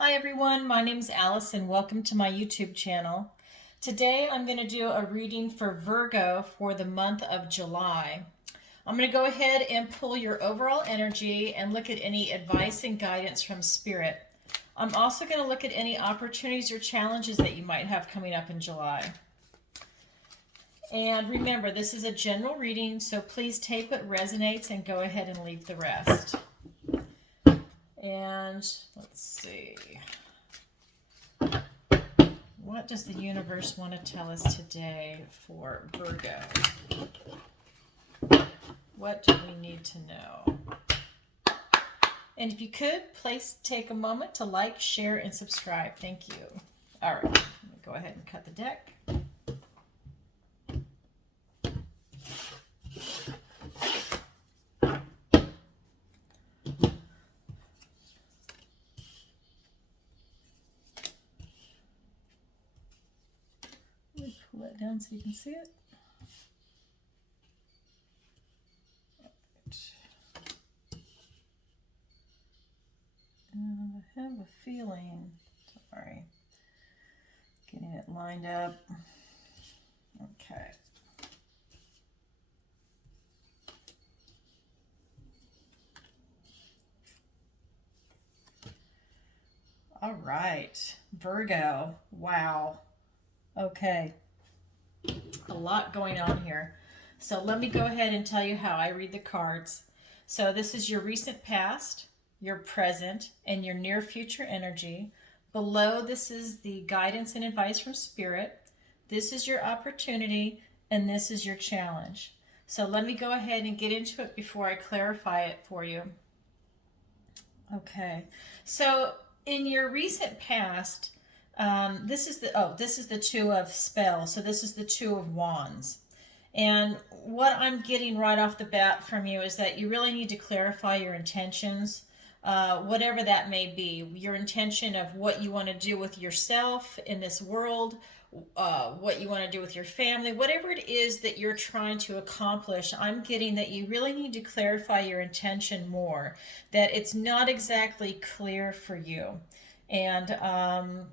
Hi everyone, my name is Alice and welcome to my YouTube channel. Today I'm going to do a reading for Virgo for the month of July. I'm going to go ahead and pull your overall energy and look at any advice and guidance from Spirit. I'm also going to look at any opportunities or challenges that you might have coming up in July. And remember, this is a general reading, so please take what resonates and go ahead and leave the rest. And let's see. What does the universe want to tell us today for Virgo? What do we need to know? And if you could, please take a moment to like, share, and subscribe. Thank you. All right, I'm going to go ahead and cut the deck. Pull that down so you can see it. And I have a feeling, sorry, getting it lined up. Okay. All right, Virgo, wow. Okay, a lot going on here. So let me go ahead and tell you how I read the cards. So this is your recent past, your present, and your near future energy. Below, this is the guidance and advice from Spirit. This is your opportunity, and this is your challenge. So let me go ahead and get into it before I clarify it for you. Okay, so in your recent past, this is the Two of Spells. So this is the Two of Wands. And what I'm getting right off the bat from you is that you really need to clarify your intentions, whatever that may be. Your intention of what you want to do with yourself in this world, what you want to do with your family, whatever it is that you're trying to accomplish. I'm getting that you really need to clarify your intention more, that it's not exactly clear for you. And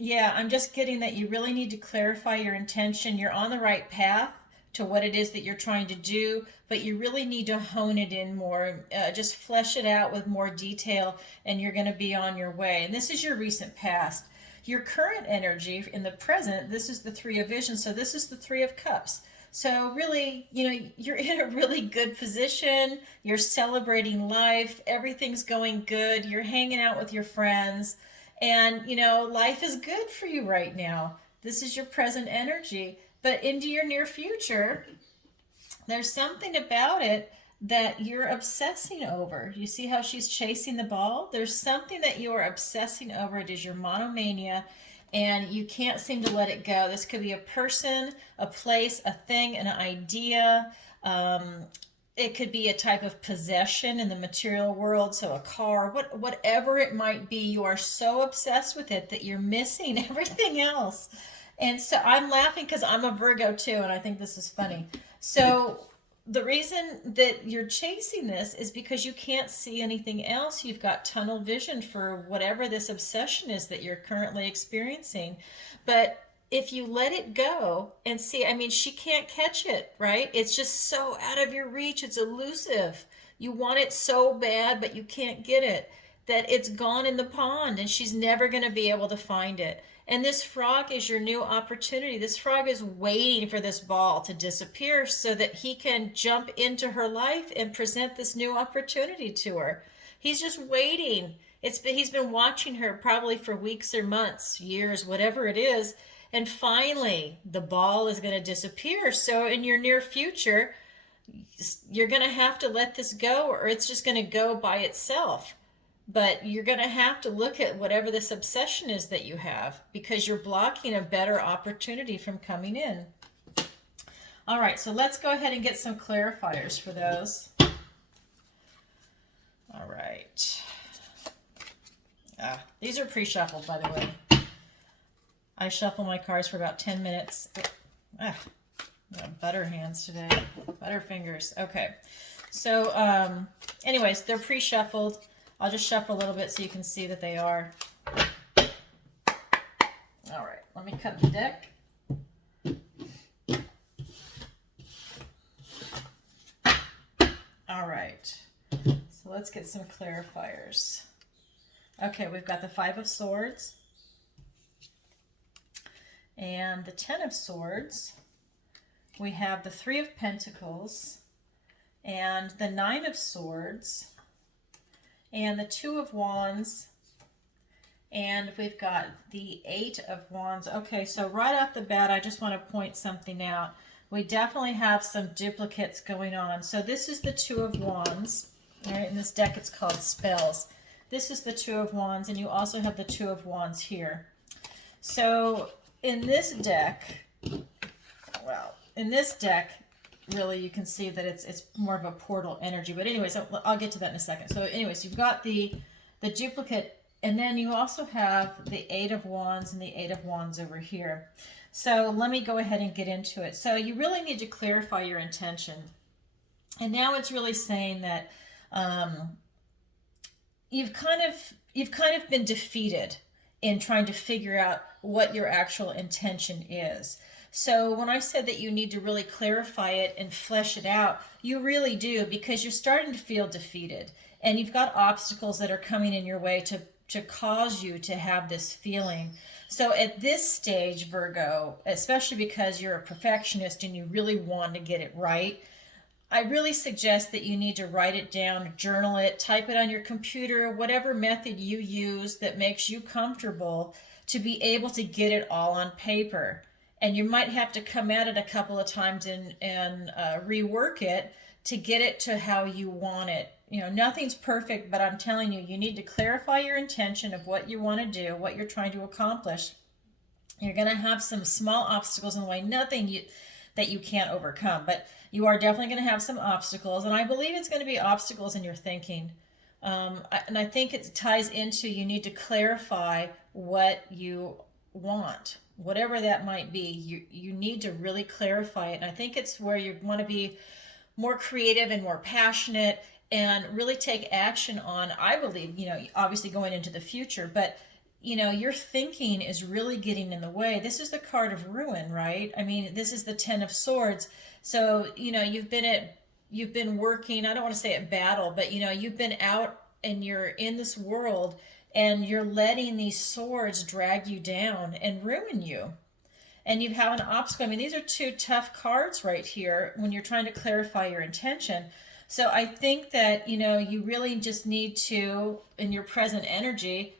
yeah, I'm just getting that you really need to clarify your intention. You're on the right path to what it is that you're trying to do, but you really need to hone it in more, just flesh it out with more detail, and you're going to be on your way. And this is your recent past. Your current energy in the present, this is the Three of Vision, so this is the Three of Cups. So really, you're in a really good position. You're celebrating life. Everything's going good. You're hanging out with your friends. And, life is good for you right now. This is your present energy. But into your near future, there's something about it that you're obsessing over. You see how she's chasing the ball? There's something that you are obsessing over. It is your monomania, and you can't seem to let it go. This could be a person, a place, a thing, an idea. It could be a type of possession in the material world, so a car, whatever it might be. You are so obsessed with it that you're missing everything else. And so I'm laughing because I'm a Virgo too, and I think this is funny. So the reason that you're chasing this is because you can't see anything else. You've got tunnel vision for whatever this obsession is that you're currently experiencing. But if you let it go and see, she can't catch it, right? It's just so out of your reach. It's elusive. You want it so bad, but you can't get it, that it's gone in the pond and she's never going to be able to find it. And this frog is your new opportunity. This frog is waiting for this ball to disappear so that he can jump into her life and present this new opportunity to her. He's just waiting. He's been watching her probably for weeks or months, years, whatever it is. And finally, the ball is going to disappear. So in your near future, you're going to have to let this go, or it's just going to go by itself. But you're going to have to look at whatever this obsession is that you have, because you're blocking a better opportunity from coming in. All right, so let's go ahead and get some clarifiers for those. All right. These are pre-shuffled, by the way. I shuffle my cards for about 10 minutes. Butter hands today. Butter fingers. Okay. So anyways, they're pre-shuffled. I'll just shuffle a little bit so you can see that they are. All right, let me cut the deck. All right, so let's get some clarifiers. Okay, we've got the Five of Swords and the Ten of Swords. We have the Three of Pentacles and the Nine of Swords and the Two of Wands, and we've got the Eight of Wands. Okay, so right off the bat, I just want to point something out. We definitely have some duplicates going on. So this is the Two of Wands. All right, in this deck it's called Spells. This is the Two of Wands, and you also have the Two of Wands here. So in this deck, well, in this deck, really you can see that it's more of a portal energy. But anyways, I'll get to that in a second. So anyways, you've got the duplicate, and then you also have the Eight of Wands and the Eight of Wands over here. So let me go ahead and get into it. So you really need to clarify your intention. And now it's really saying that you've kind of been defeated in trying to figure out what your actual intention is. So when I said that you need to really clarify it and flesh it out, you really do, because you're starting to feel defeated and you've got obstacles that are coming in your way to cause you to have this feeling. So at this stage, Virgo, especially because you're a perfectionist and you really want to get it right, I really suggest that you need to write it down, journal it, type it on your computer, whatever method you use that makes you comfortable to be able to get it all on paper. And you might have to come at it a couple of times and rework it to get it to how you want it. You know, nothing's perfect, but I'm telling you, you need to clarify your intention of what you want to do, what you're trying to accomplish. You're going to have some small obstacles in the way, nothing that you can't overcome, but you are definitely going to have some obstacles. And I believe it's going to be obstacles in your thinking. And I think it ties into, you need to clarify what you want, whatever that might be. You need to really clarify it. And I think it's where you want to be more creative and more passionate and really take action on, I believe, obviously going into the future, but your thinking is really getting in the way. This is the card of ruin, right? I mean, this is the Ten of Swords. So, you've been working, I don't want to say at battle, but you've been out and you're in this world and you're letting these swords drag you down and ruin you. And you have an obstacle. I mean, these are two tough cards right here when you're trying to clarify your intention. So I think that, you really just need to, in your present energy,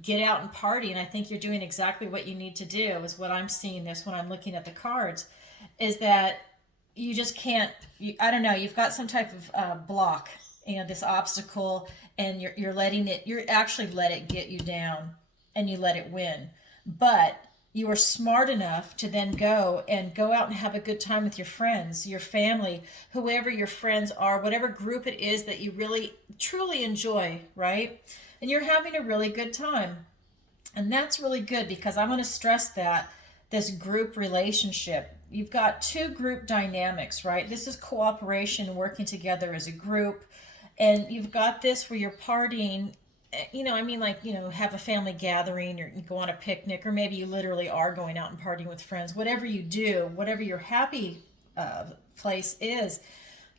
get out and party. And I think you're doing exactly what you need to do, is what I'm seeing this when I'm looking at the cards, is that you just can't, I don't know, you've got some type of block, this obstacle, and you're letting it, you're actually let it get you down and you let it win. But you are smart enough to then go out and have a good time with your friends, your family, whoever your friends are, whatever group it is that you really, truly enjoy, right? And you're having a really good time. And that's really good, because I'm going to stress that this group relationship, you've got two group dynamics, right? This is cooperation, working together as a group. And you've got this where you're partying, have a family gathering, or you go on a picnic, or maybe you literally are going out and partying with friends. Whatever you do, whatever your happy place is,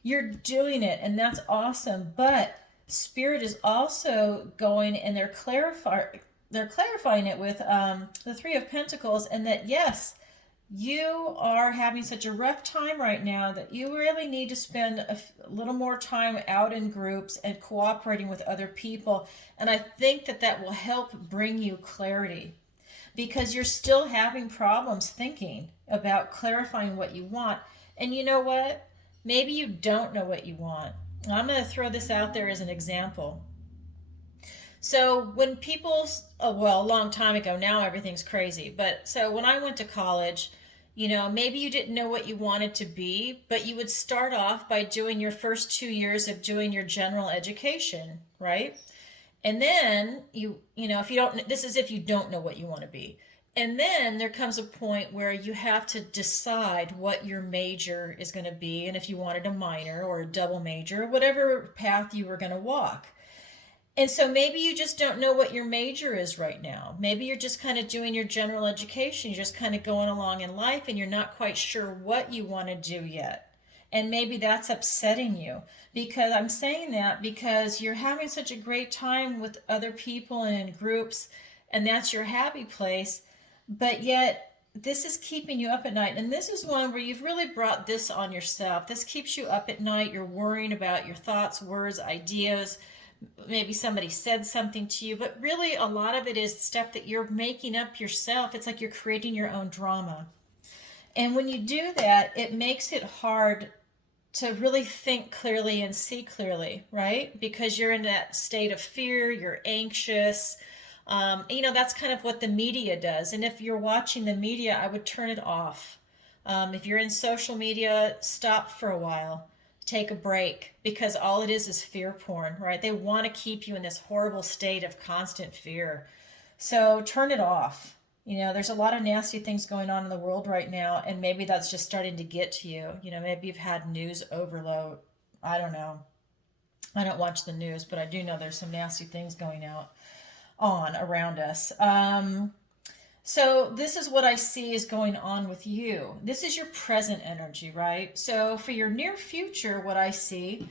you're doing it, and that's awesome. But Spirit is also going, and they're clarifying it with the Three of Pentacles, and that yes, you are having such a rough time right now that you really need to spend a little more time out in groups and cooperating with other people. And I think that will help bring you clarity, because you're still having problems thinking about clarifying what you want. And you know what? Maybe you don't know what you want. I'm going to throw this out there as an example. So when people, a long time ago, now everything's crazy, but so when I went to college, maybe you didn't know what you wanted to be, but you would start off by doing your first 2 years of doing your general education, right? And then if you don't, this is if you don't know what you want to be. And then there comes a point where you have to decide what your major is going to be, and if you wanted a minor or a double major, whatever path you were going to walk. And so maybe you just don't know what your major is right now. Maybe you're just kind of doing your general education. You're just kind of going along in life and you're not quite sure what you want to do yet. And maybe that's upsetting you, because I'm saying that because you're having such a great time with other people and in groups, and that's your happy place. But yet, this is keeping you up at night. And this is one where you've really brought this on yourself. This keeps you up at night. You're worrying about your thoughts, words, ideas. Maybe somebody said something to you, but really a lot of it is stuff that you're making up yourself. It's like you're creating your own drama. And when you do that, it makes it hard to really think clearly and see clearly, right? Because you're in that state of fear, you're anxious. That's kind of what the media does. And if you're watching the media, I would turn it off. If you're in social media, stop for a while. Take a break, because all it is fear porn, right? They want to keep you in this horrible state of constant fear. So turn it off. There's a lot of nasty things going on in the world right now, and maybe that's just starting to get to you. Maybe you've had news overload. I don't know. I don't watch the news, but I do know there's some nasty things going on around us. So this is what I see is going on with you. This is your present energy, right? So for your near future, what I see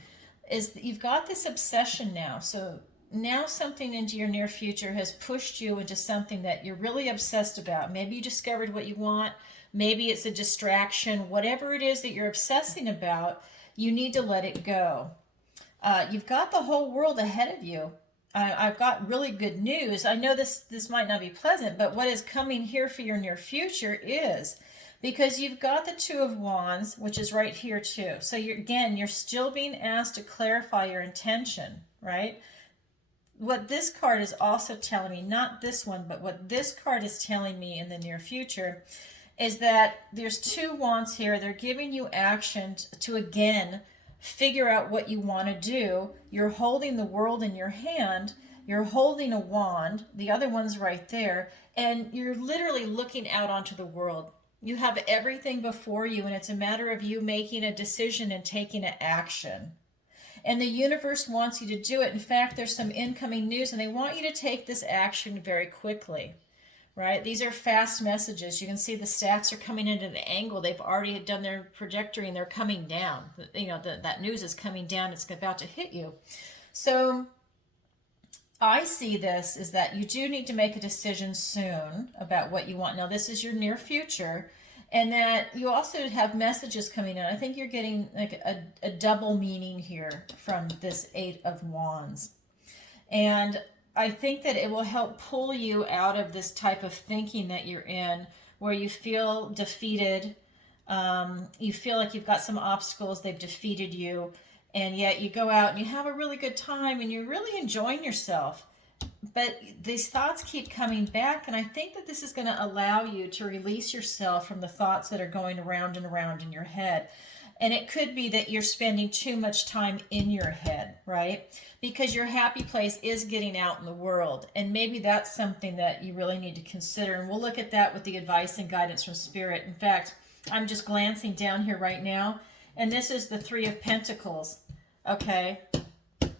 is that you've got this obsession now. So now something into your near future has pushed you into something that you're really obsessed about. Maybe you discovered what you want. Maybe it's a distraction. Whatever it is that you're obsessing about, you need to let it go. You've got the whole world ahead of you. I've got really good news. I know this might not be pleasant, but what is coming here for your near future is, because you've got the Two of Wands, which is right here too. So you're still being asked to clarify your intention, right? What this card is also telling me, not this one, but what this card is telling me in the near future, is that there's two wands here. They're giving you action to again figure out what you want to do. You're holding the world in your hand. You're holding a wand. The other one's right there. And you're literally looking out onto the world. You have everything before you, and it's a matter of you making a decision and taking an action. And the universe wants you to do it. In fact, there's some incoming news, and they want you to take this action very quickly. Right? These are fast messages. You can see the stats are coming in at an angle. They've already done their trajectory and they're coming down. That news is coming down. It's about to hit you. So I see this is that you do need to make a decision soon about what you want. Now, this is your near future, and that you also have messages coming in. I think you're getting like a double meaning here from this Eight of Wands. And I think that it will help pull you out of this type of thinking that you're in, where you feel defeated. You feel like you've got some obstacles, they've defeated you, and yet you go out and you have a really good time and you're really enjoying yourself. But these thoughts keep coming back, and I think that this is going to allow you to release yourself from the thoughts that are going around and around in your head. And it could be that you're spending too much time in your head, right? Because your happy place is getting out in the world. And maybe that's something that you really need to consider. And we'll look at that with the advice and guidance from Spirit. In fact, I'm just glancing down here right now, and this is the Three of Pentacles, okay?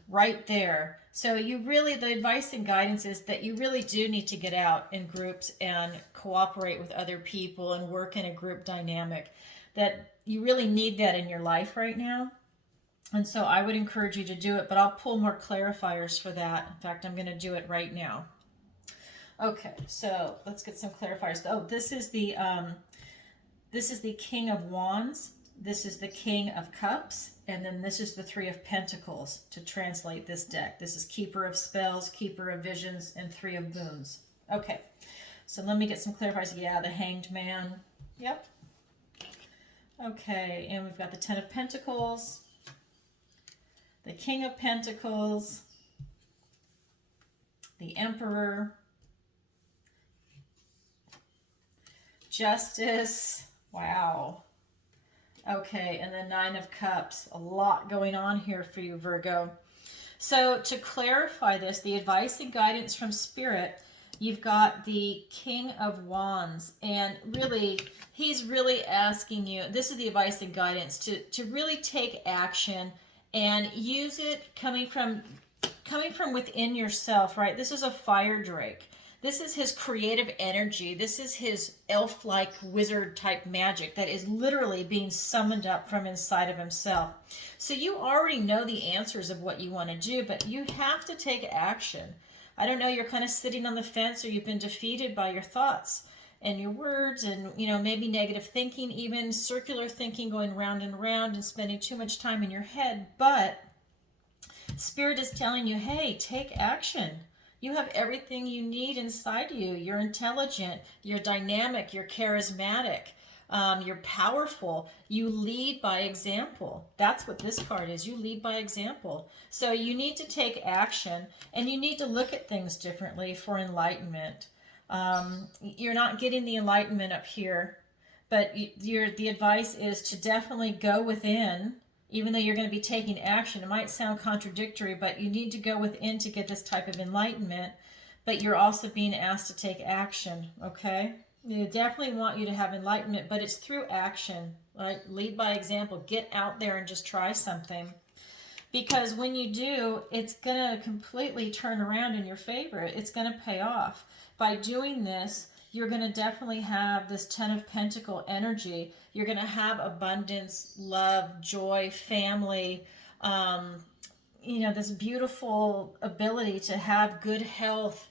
Right there. So the advice and guidance is that you really do need to get out in groups and cooperate with other people and work in a group dynamic. That you really need that in your life right now. And so I would encourage you to do it, but I'll pull more clarifiers for that. In fact, I'm going to do it right now. Okay, so let's get some clarifiers. Oh, this is the King of Wands. This is the King of Cups. And then this is the Three of Pentacles to translate this deck. This is Keeper of Spells, Keeper of Visions, and Three of Moons. Okay, so let me get some clarifiers. Yeah, the Hanged Man. Yep. Okay, and we've got the Ten of Pentacles, the King of Pentacles, the Emperor, Justice, wow. Okay, and the Nine of Cups. A lot going on here for you, Virgo. So to clarify this, the advice and guidance from Spirit, you've got the King of Wands, and really, he's really asking you, this is the advice and guidance, to really take action and use it coming from coming from within yourself, right? This is a fire drake. This is his creative energy. This is his elf-like wizard type magic that is literally being summoned up from inside of himself. So you already know the answers of what you want to do, but you have to take action. I don't know, you're kind of sitting on the fence, or you've been defeated by your thoughts and your words, and maybe negative thinking, even circular thinking, going round and round and spending too much time in your head. But Spirit is telling you, hey, take action. You have everything you need inside you. You're intelligent, you're dynamic, you're charismatic, you're powerful. You lead by example. That's what this card is. You lead by example. So you need to take action, and you need to look at things differently for enlightenment. You're not getting the enlightenment up here, but the advice is to definitely go within. Even though you're going to be taking action, it might sound contradictory, but you need to go within to get this type of enlightenment, but you're also being asked to take action, okay? They definitely want you to have enlightenment, but it's through action, right? Lead by example. Get out there and just try something. Because when you do, it's going to completely turn around in your favor. It's going to pay off. By doing this, you're going to definitely have this Ten of Pentacle energy. You're going to have abundance, love, joy, family, this beautiful ability to have good health.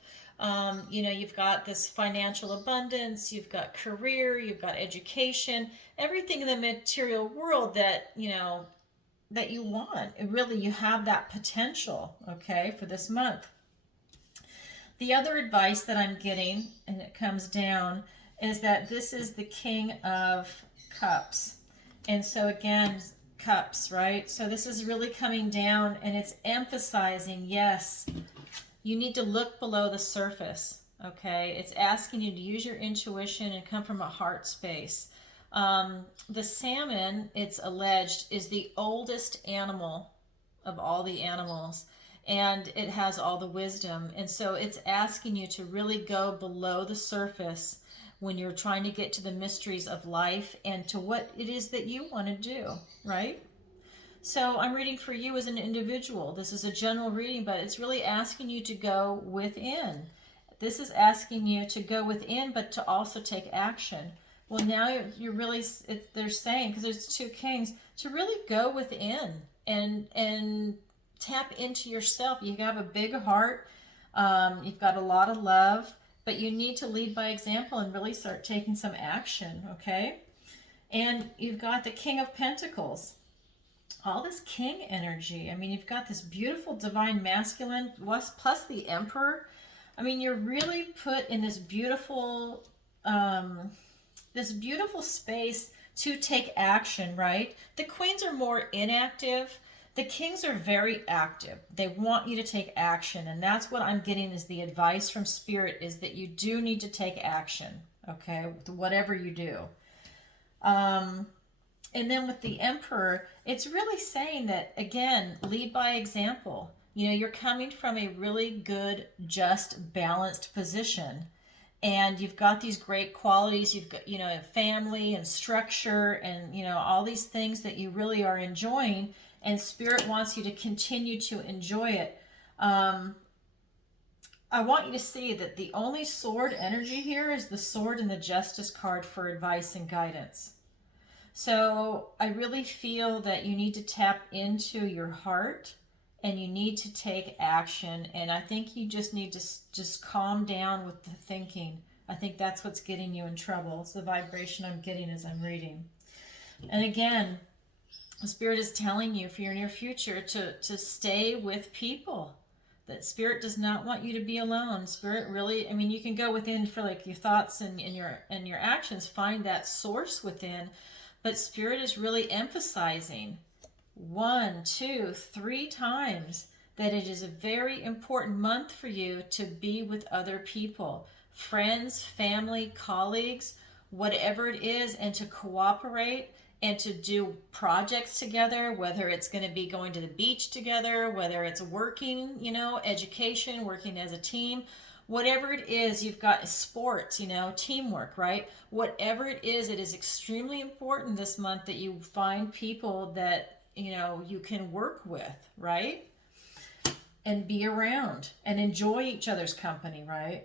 You've got this financial abundance, you've got career, you've got education, everything in the material world that you want. You have that potential, okay, for this month. The other advice that I'm getting, and it comes down, is that this is the King of Cups. And so again, cups, right? So this is really coming down, and it's emphasizing, yes, you need to look below the surface, okay? It's asking you to use your intuition and come from a heart space. The salmon, it's alleged, is the oldest animal of all the animals, and it has all the wisdom. And so it's asking you to really go below the surface when you're trying to get to the mysteries of life and to what it is that you want to do, right? So I'm reading for you as an individual. This is a general reading, but it's really asking you to go within. This is asking you to go within, but to also take action. Well, now you're really, they're saying, because there's two kings, to really go within and tap into yourself. You have a big heart. You've got a lot of love, but you need to lead by example and really start taking some action, okay? And you've got the King of Pentacles. All this king energy. I mean, you've got this beautiful divine masculine plus the Emperor. I mean, you're really put in this beautiful space to take action, right? The queens are more inactive. The kings are very active. They want you to take action, and that's what I'm getting is the advice from Spirit is that you do need to take action, okay, whatever you do. And then with the Emperor, it's really saying that, again, lead by example. You're coming from a really good, just, balanced position. And you've got these great qualities. You've got, family and structure and, all these things that you really are enjoying. And Spirit wants you to continue to enjoy it. I want you to see that the only sword energy here is the sword and the Justice card for advice and guidance. So I really feel that you need to tap into your heart and you need to take action. And I think you just need to just calm down with the thinking. I think that's what's getting you in trouble. It's the vibration I'm getting as I'm reading. And again, Spirit is telling you for your near future to stay with people. That Spirit does not want you to be alone. Spirit really, you can go within for like your thoughts and your actions, find that source within. But Spirit is really emphasizing 1, 2, 3 times that it is a very important month for you to be with other people, friends, family, colleagues, whatever it is, and to cooperate and to do projects together, whether it's going to be going to the beach together, whether it's working, education, working as a team. Whatever it is, you've got sports, teamwork, right? Whatever it is extremely important this month that you find people that, you can work with, right? and be around and enjoy each other's company, right?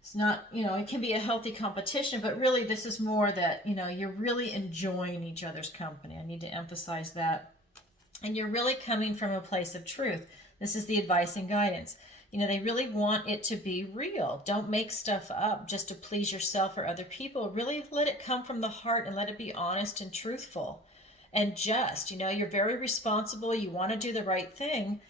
It's not, it can be a healthy competition, but really this is more that, you're really enjoying each other's company. I need to emphasize that. And you're really coming from a place of truth. This is the advice and guidance. They really want it to be real. Don't make stuff up just to please yourself or other people. Really let it come from the heart and let it be honest and truthful and just. You're very responsible. You want to do the right thing.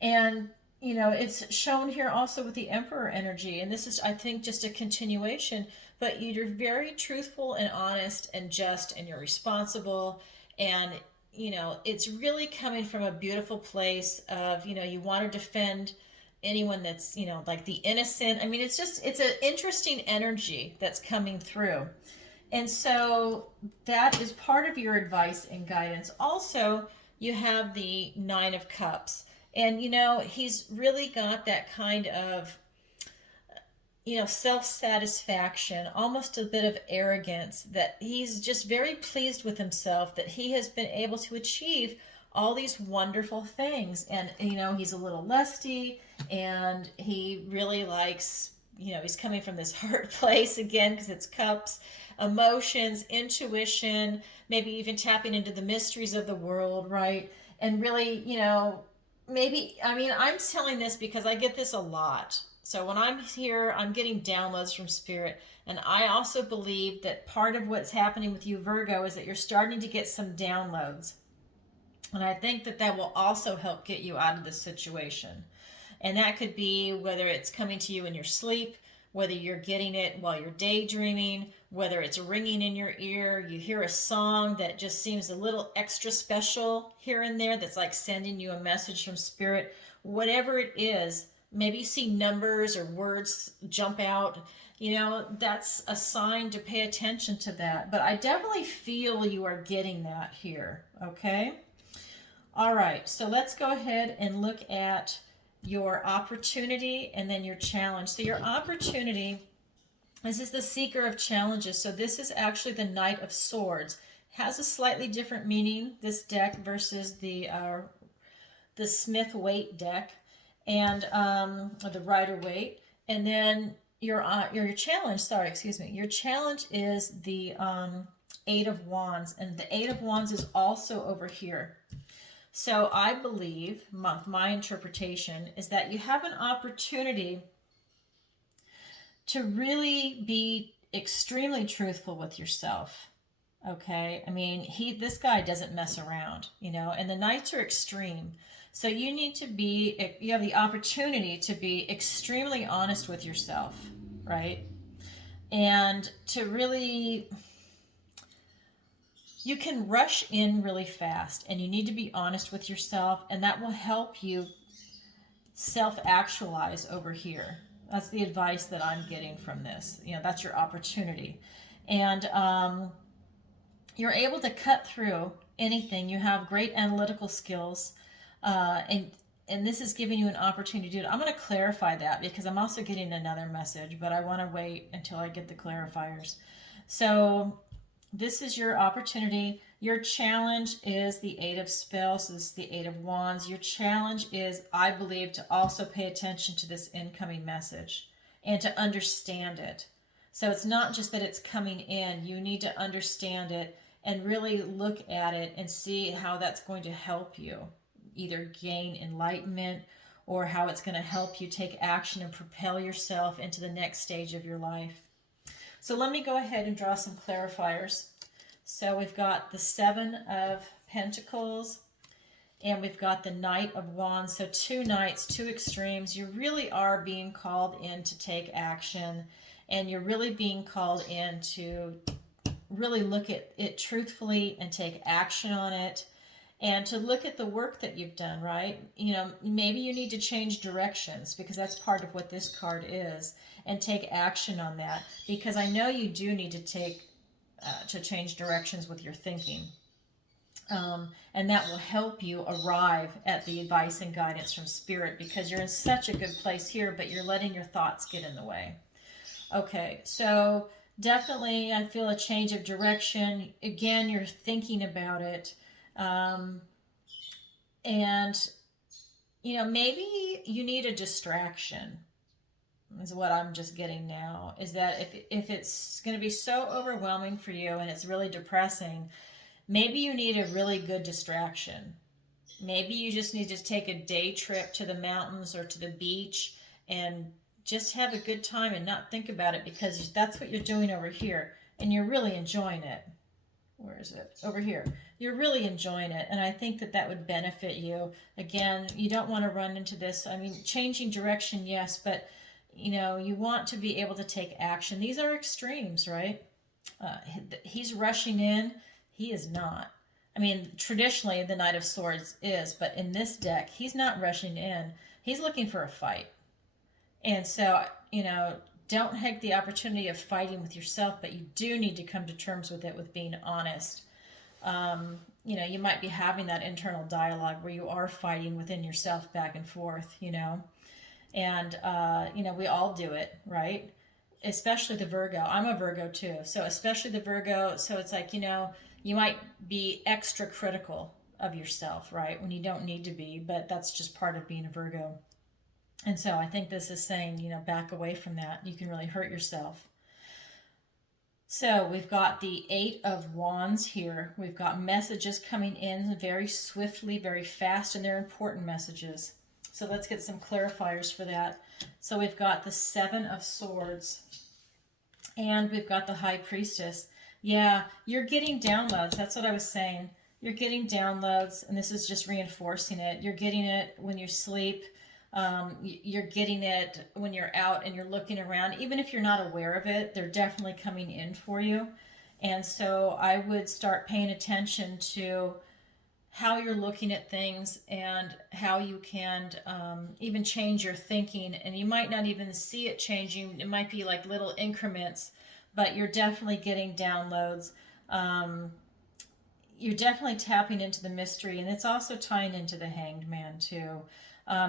And, it's shown here also with the Emperor energy. And this is, I think, just a continuation. But you're very truthful and honest and just, and you're responsible. And it's really coming from a beautiful place of, you want to defend anyone that's, like the innocent. I mean, it's an interesting energy that's coming through. And so that is part of your advice and guidance. Also, you have the Nine of Cups. And, he's really got that kind of, self-satisfaction, almost a bit of arrogance, that he's just very pleased with himself that he has been able to achieve all these wonderful things. And, he's a little lusty, and he really likes, he's coming from this heart place again, because it's cups, emotions, intuition, maybe even tapping into the mysteries of the world, right? And really, I'm telling this because I get this a lot. So when I'm here, I'm getting downloads from Spirit. And I also believe that part of what's happening with you, Virgo, is that you're starting to get some downloads. And I think that will also help get you out of this situation. And that could be whether it's coming to you in your sleep, whether you're getting it while you're daydreaming, whether it's ringing in your ear, you hear a song that just seems a little extra special here and there, that's like sending you a message from Spirit. Whatever it is, maybe you see numbers or words jump out, that's a sign to pay attention to that. But I definitely feel you are getting that here, okay? All right, so let's go ahead and look at your opportunity and then your challenge. So your opportunity, this is the Seeker of Challenges. So this is actually the Knight of Swords. It has a slightly different meaning, this deck, versus the Smith Waite deck, and or the Rider Waite. And then your challenge, your challenge is the Eight of Wands, and the Eight of Wands is also over here. So I believe, my interpretation is that you have an opportunity to really be extremely truthful with yourself. Okay, I mean, this guy doesn't mess around, and the Knights are extreme. So you have the opportunity to be extremely honest with yourself, right? And to really, you can rush in really fast, and you need to be honest with yourself, and that will help you self-actualize over here. That's the advice that I'm getting from this. That's your opportunity. And you're able to cut through anything. You have great analytical skills, and this is giving you an opportunity to do it. I'm going to clarify that because I'm also getting another message, but I want to wait until I get the clarifiers. So this is your opportunity. Your challenge is the Eight of Spells. So this is the Eight of Wands. Your challenge is, I believe, to also pay attention to this incoming message and to understand it. So it's not just that it's coming in. You need to understand it and really look at it and see how that's going to help you either gain enlightenment or how it's going to help you take action and propel yourself into the next stage of your life. So let me go ahead and draw some clarifiers. So we've got the Seven of Pentacles, and we've got the Knight of Wands. So two knights, two extremes. You really are being called in to take action, and you're really being called in to really look at it truthfully and take action on it, and to look at the work that you've done, right? Maybe you need to change directions, because that's part of what this card is, and take action on that, because I know you do need to change directions with your thinking. And that will help you arrive at the advice and guidance from Spirit, because you're in such a good place here, but you're letting your thoughts get in the way. Okay, so definitely I feel a change of direction. Again, you're thinking about it. And, maybe you need a distraction, is what I'm just getting now. Is that if it's going to be so overwhelming for you and it's really depressing, maybe you need a really good distraction. Maybe you just need to take a day trip to the mountains or to the beach and just have a good time and not think about it, because that's what you're doing over here and you're really enjoying it. Where is it? Over here. You're really enjoying it, and I think that that would benefit you. Again, you don't want to run into this. I mean, changing direction, yes, but you want to be able to take action. These are extremes, right? He's rushing in. He is not. I mean, traditionally, the Knight of Swords is, but in this deck, he's not rushing in. He's looking for a fight. And so, don't take the opportunity of fighting with yourself, but you do need to come to terms with it, with being honest. You might be having that internal dialogue where you are fighting within yourself back and forth, and, we all do it, right? Especially the Virgo. I'm a Virgo too. So, especially the Virgo. So, it's like, you might be extra critical of yourself, right? When you don't need to be, but that's just part of being a Virgo. And so I think this is saying, back away from that. You can really hurt yourself. So we've got the Eight of Wands here. We've got messages coming in very swiftly, very fast, and they're important messages. So let's get some clarifiers for that. So we've got the Seven of Swords, and we've got the High Priestess. Yeah, you're getting downloads. That's what I was saying. You're getting downloads, and this is just reinforcing it. You're getting it when you sleep. You're getting it when you're out and you're looking around. Even if you're not aware of it, they're definitely coming in for you. And so I would start paying attention to how you're looking at things and how you can even change your thinking. And you might not even see it changing. It might be like little increments, but you're definitely getting downloads. You're definitely tapping into the mystery, and it's also tying into the Hanged Man too.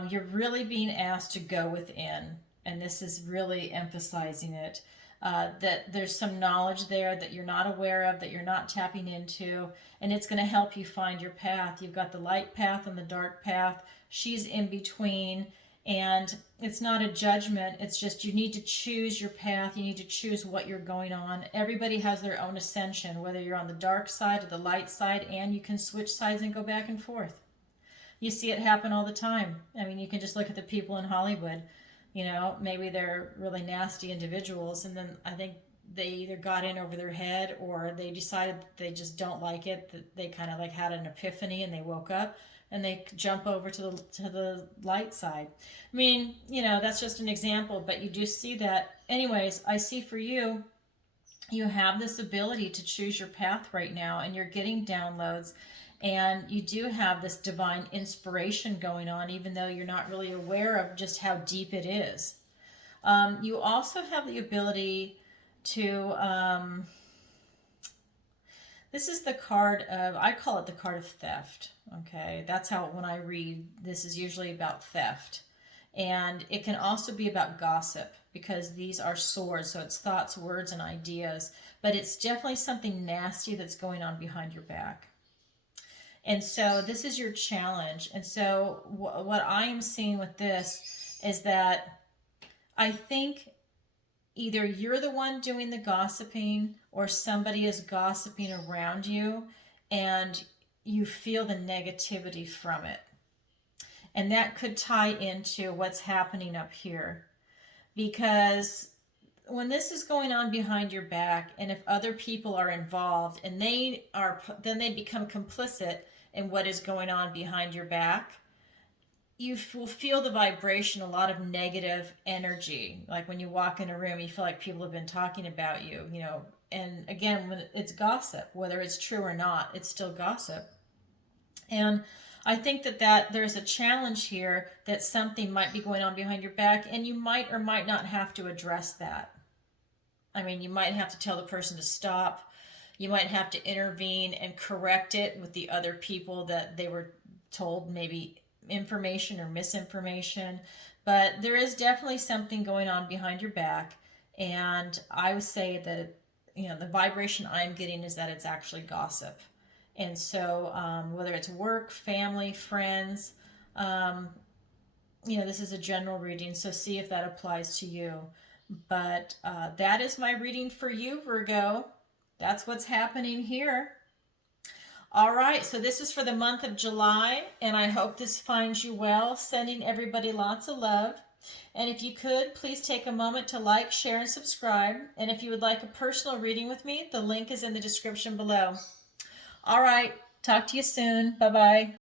You're really being asked to go within, and this is really emphasizing it. That there's some knowledge there that you're not aware of, that you're not tapping into, and it's going to help you find your path. You've got the light path and the dark path. She's in between, and it's not a judgment. It's just you need to choose your path. You need to choose what you're going on. Everybody has their own ascension, whether you're on the dark side or the light side, and you can switch sides and go back and forth. You see it happen all the time. I mean, you can just look at the people in Hollywood. Maybe they're really nasty individuals, and then I think they either got in over their head or they decided they just don't like it, that they kind of like had an epiphany and they woke up and they jump over to the light side. I mean, that's just an example, but you do see that. Anyways, I see for you, you have this ability to choose your path right now, and you're getting downloads. And you do have this divine inspiration going on, even though you're not really aware of just how deep it is. You also have the ability to, this is the card of, I call it the card of theft. Okay, that's how, when I read, this is usually about theft. And it can also be about gossip, because these are swords, so it's thoughts, words, and ideas. But it's definitely something nasty that's going on behind your back. And so this is your challenge. And so what I am seeing with this is that I think either you're the one doing the gossiping or somebody is gossiping around you, and you feel the negativity from it. And that could tie into what's happening up here. Because when this is going on behind your back, and if other people are involved and then they become complicit in what is going on behind your back, you will feel the vibration, a lot of negative energy. Like when you walk in a room, you feel like people have been talking about you, and again, when it's gossip, whether it's true or not, it's still gossip. And I think that there's a challenge here, that something might be going on behind your back, and you might or might not have to address that. I mean, you might have to tell the person to stop. You might have to intervene and correct it with the other people that they were told maybe information or misinformation. But there is definitely something going on behind your back. And I would say that, the vibration I'm getting is that it's actually gossip. And so whether it's work, family, friends, this is a general reading, so see if that applies to you. But that is my reading for you, Virgo. That's what's happening here. All right, so this is for the month of July, and I hope this finds you well. Sending everybody lots of love. And if you could, please take a moment to like, share, and subscribe. And if you would like a personal reading with me, the link is in the description below. All right, talk to you soon. Bye-bye.